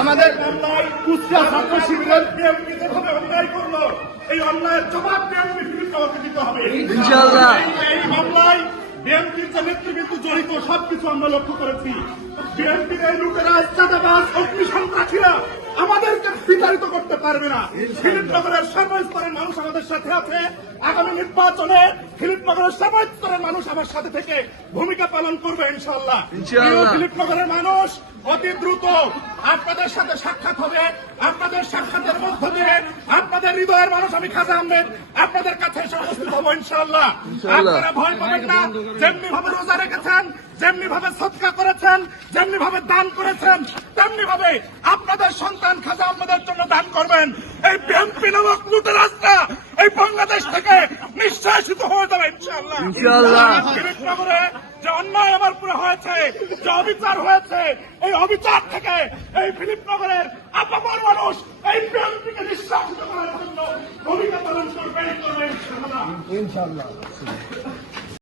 আমাদের কুষ্টিয়া ছাত্র শিবিরের বিএনপি যেভাবে অন্যায় করলো, এই অন্যায়ের জবাব বিএনপি ফিলিপকে দিতে হবে ইনশাআল্লাহ। এই মামলায় বিএনপির যে নেতৃবৃন্দ জড়িত সবকিছু আমরা লক্ষ্য করেছি। বিএনপির এই লুটেরা, চাঁদাবাজ, অগ্নি সন্ত্রাসীরা আমাদেরকে বিতাড়িত করতে পারবে না। ফিলিপনগরের সর্বস্তরের মানুষ আমাদের সাথে আছে। আগামী নির্বাচনে ফিলিপনগরের সর্বস্তরের মানুষ আমার সাথে থেকে ভূমিকা পালন করবে ইনশাআল্লাহ। ফিলিপনগরের মানুষ অতি দ্রুত আপনাদের সাথে সাক্ষাৎ হবে। আপনাদের সাক্ষাতের মধ্য দিয়ে আপনাদের হৃদয়ের মানুষ আমি খাজা আহমেদ আপনাদের কাছে এসে উপস্থিত হবো ইনশাআল্লাহ। আপনারা ভয় পাবেন না। যেমনি ভাবে রোজা রেখেছেন, যেমনি ভাবে সদকা করেছেন, যেমনি ভাবে দান করেছেন, তেমনি ভাবে আপনাদের সন্তান খাজা আহমেদের জন্য দান করবেন। এই বিএনপি নামক লুটেরাজরা এই বাংলাদেশ থেকে নিঃশ্বাসিত হয়ে যাবে ইনশাআল্লাহ। ফিলিপনগরে যে অন্যায় আমার পুরো হয়েছে, যে অবিচার হয়েছে, এই অবিচার থেকে এই ফিলিপনগরের আপামর মানুষ এই বিএনপিকে নিঃশ্বাসিত করার জন্য ভূমিকা পালন করবে ইনশাআল্লাহ।